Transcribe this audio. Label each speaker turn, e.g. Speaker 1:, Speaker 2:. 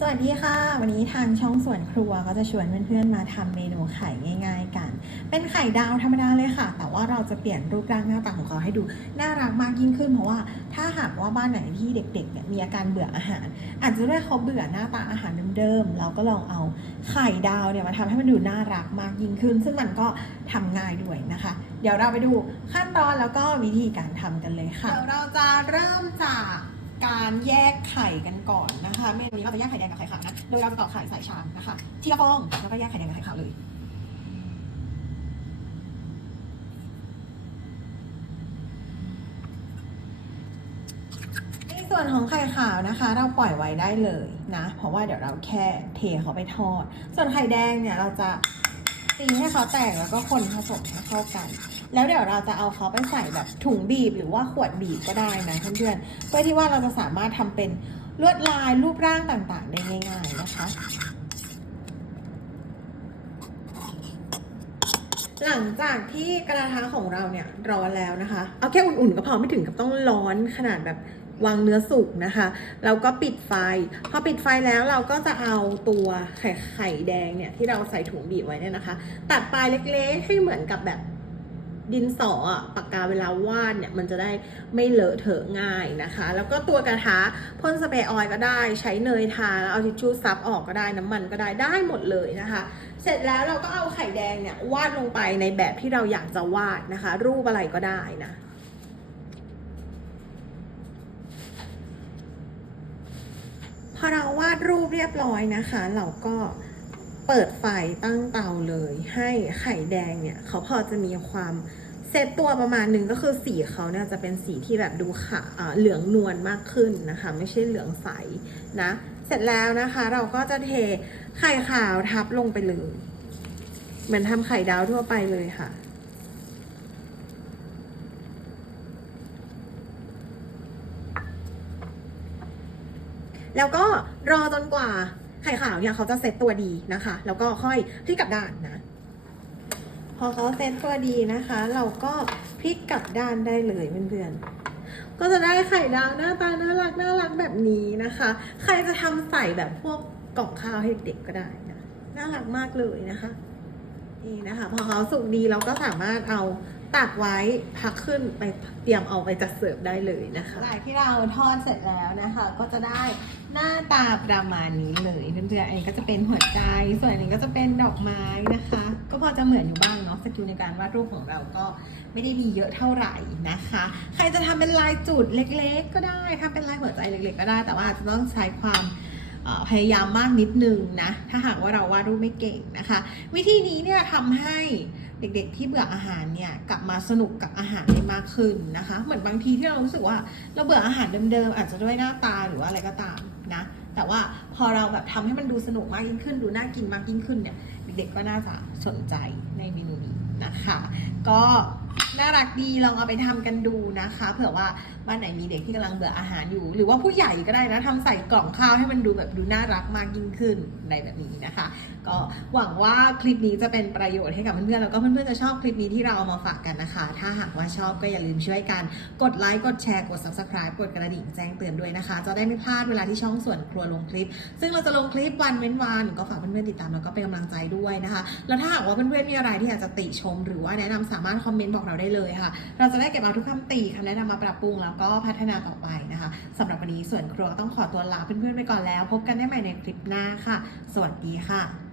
Speaker 1: สวัสดีค่ะ วันนี้ทางช่องส่วนครัวก็จะชวนเพื่อนๆมาทำเมนูไข่ง่าย ๆ กัน เป็นไข่ดาวธรรมดาเลยค่ะ แต่ว่าเราจะเปลี่ยนรูปร่างหน้าตาของเขาให้ดูน่ารักมากยิ่งขึ้นเพราะว่าถ้าหากว่าบ้านไหนที่เด็กๆเนี่ยมีอาการเบื่ออาหาร อาจจะด้วยเขาเบื่อหน้าตาอาหารเดิมๆเราก็ลองเอาไข่ดาวเนี่ยมาทำให้มันดูน่ารักมากยิ่งขึ้น ซึ่งมันก็ทำง่ายด้วยนะคะ เดี๋ยวเราไปดูขั้นตอนแล้วก็วิธีการทำกันเลยค่ะเดี๋ยวเราจะเริ่มจาก การแยกไข่กันก่อนนะคะเมนูนี้เราจะแยกไข่แดงกับไข่ขาวนะ โดยเราจะต่อกไข่ใส่ชามนะคะ ทีละฟองแล้วก็แยกไข่แดงกับไข่ขาวเลย ในส่วนของไข่ขาวนะคะ เราปล่อยไว้ได้เลยนะ เพราะว่าเดี๋ยวเราแค่เทเขาไปทอด ส่วนไข่แดงเนี่ยเราจะตีให้เขาแตกแล้วก็คนผสมเข้ากัน แล้วเดี๋ยวเราจะเอาเขาไปใส่แบบถุงบีบหรือว่าขวดบีบก็ได้นะเพื่อนๆเพื่อที่ว่าเราจะสามารถทำเป็นลวดลายรูปร่างต่างๆ ได้ง่าย ๆ นะคะหลังจากที่กระทะของเราเนี่ยร้อนแล้วนะคะ เอาแค่อุ่นๆก็พอไม่ถึงกับต้องร้อนขนาดแบบวางเนื้อสุกนะคะเราก็ปิดไฟ พอปิดไฟแล้วเราก็จะเอาตัวไข่ไข่แดงเนี่ยที่เราใส่ถุงบีบไว้เนี่ยนะคะ ตัดปลายเล็กๆให้เหมือนกับแบบ ดินสออะปากกาเวลาวาดเนี่ยมันจะได้ไม่เลอะเทอะง่ายนะคะ แล้วก็ตัวกระทะพ่นสเปรย์ออยล์ก็ได้ใช้เนยทาแล้วเอาทิชชู่ซับออกก็ได้น้ำมันก็ได้ได้หมดเลยนะคะ เสร็จแล้วเราก็เอาไข่แดงเนี่ยวาดลงไปในแบบที่เราอยากจะวาดนะคะ รูปอะไรก็ได้นะพอเราวาดรูปเรียบร้อยนะคะ เราก็ เปิดไฟตั้งเตาเลย ให้ไข่แดงเนี่ยเขาพอจะมีความเซตตัวประมาณหนึ่งก็คือสีเขาเนี่ยจะเป็นสีที่แบบดูขาอ่าเหลืองนวลมากขึ้นนะคะ ไม่ใช่เหลืองใสนะ เสร็จแล้วนะคะเราก็จะเทไข่ขาวทับลงไปเลยเหมือนทำไข่ดาวทั่วไปเลยค่ะแล้วก็รอจนกว่า ไข่ขาวเนี่ยเขาจะเซตตัวดีนะคะ แล้วก็ค่อยพลิกกลับด้านนะ พอเขาเซตตัวดีนะคะ เราก็พลิกกลับด้านได้เลยเพื่อนๆก็จะได้ไข่ดาวหน้าตาน่ารักน่ารักแบบนี้นะคะ ใครจะทำใส่แบบพวกกล่องข้าวให้เด็กก็ได้นะน่ารักมากเลยนะคะ นี่นะคะ พอเขาสุกดีเราก็สามารถเอา ตักไว้พักขึ้นไปเตรียมเอาไปจัดเสิร์ฟได้เลยนะคะหลังที่เราทอดเสร็จแล้วนะคะ ก็จะได้หน้าตาประมาณนี้เลยเพื่อนๆอันนี้ก็จะเป็นหัวใจส่วนอันนี้ก็จะเป็นดอกไม้นะคะ ก็พอจะเหมือนอยู่บ้างเนาะสกิลในการวาดรูปของเราก็ไม่ได้มีเยอะเท่าไหร่นะคะ ใครจะทำเป็นลายจุดเล็ก ๆ ก็ได้ทำเป็นลายหัวใจเล็ก ๆ ก็ได้ แต่ว่าจะต้องใช้ความพยายามมากนิดนึงนะถ้าหากว่าเราวาดรูปไม่เก่งนะคะ วิธีนี้เนี่ยทำให้ เด็กๆที่เบื่ออาหารเนี่ยกลับมาสนุกกับอาหารได้มากขึ้นนะคะ เหมือนบางทีที่เรารู้สึกว่าเราเบื่ออาหารเดิมๆอาจจะด้วยหน้าตาหรือว่าอะไรก็ตามนะแต่ว่าพอเราแบบทำให้มันดูสนุกมากยิ่งขึ้น ดูน่ากินมากยิ่งขึ้นเนี่ยเด็กๆก็น่าจะสนใจในเมนูนี้นะคะ ก็น่ารักดีลองเอาไปทำกันดูนะคะ เผื่อว่า บ้านไหนมีเด็กที่กำลังเบื่ออาหารอยู่ หรือว่าผู้ใหญ่ก็ได้นะทำใส่กล่องข้าวให้มันดูแบบดูน่ารักมากยิ่งขึ้นในแบบนี้นะคะ ก็หวังว่าคลิปนี้จะเป็นประโยชน์ให้กับเพื่อนๆแล้วก็เพื่อนๆจะชอบคลิปนี้ที่เราเอามาฝากกันนะคะ ถ้าหากว่าชอบก็อย่าลืมช่วยกันกดไลค์กดแชร์กด subscribe กดกระดิ่งแจ้งเตือนด้วยนะคะ จะได้ไม่พลาดเวลาที่ช่องส่วนครัวลงคลิป ซึ่งเราจะลงคลิปวันเว้นวันก็ฝากเพื่อนๆติดตามแล้วก็เป็นกำลังใจด้วยนะคะ แล้วถ้าหากว่าเพื่อนๆมีอะไรที่อยากจะติชม หรือว่าแนะนำสามารถคอมเมนต์บอกเราได้เลยค่ะ เราจะได้เก็บเอาทุกคำติคำแนะนำมาปรับปรุงแล้วก็พัฒนาต่อไปนะคะสำหรับวันนี้ส่วนครัวต้องขอตัวลาเพื่อนๆไปก่อนแล้ว พบกันได้ใหม่ในคลิปหน้าค่ะ สวัสดีค่ะ